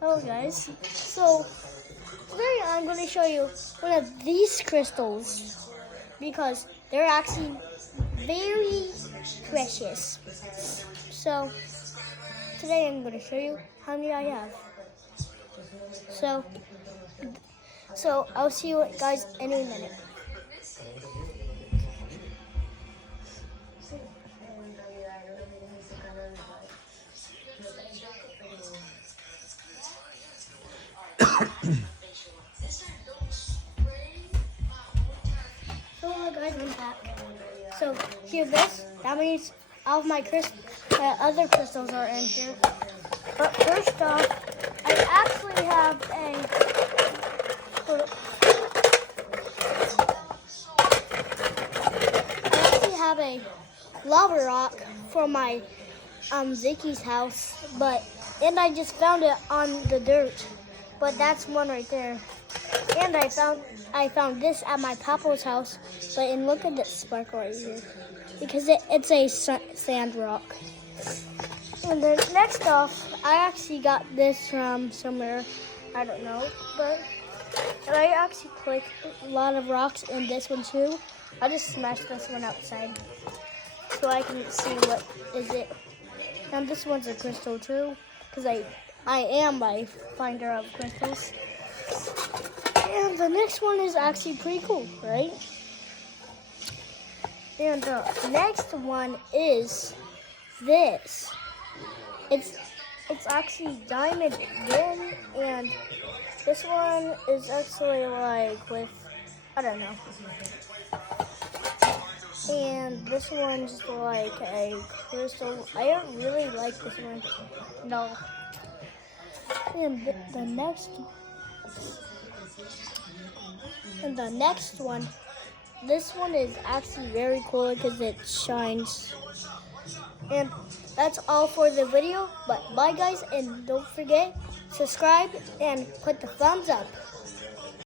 Hello guys, so today I'm going to show you one of these crystals because they're actually very precious. So today I'm going to show you how many I have. So I'll see you guys in a minute. Hello guys, I'm back. So here that means all of my other crystals are in here. But first off, I actually have a lava rock from my Vicky's house, and I just found it on the dirt. But that's one right there. And I found this at my papa's house, and look at this sparkle right here, because it's a sand rock. And then next off, I actually got this from somewhere, I don't know, and I actually put a lot of rocks in this one too. I just smashed this one outside so I can see what is it. And this one's a crystal too, because I am a finder of crystals. And the next one is actually pretty cool, right? And the next one is this. It's actually diamond again, and this one is actually with, I don't know. And this one's like a crystal. I don't really like this one. No. And the next one, this one is actually very cool because it shines. And that's all for the video. But bye guys, and don't forget, subscribe and put the thumbs up.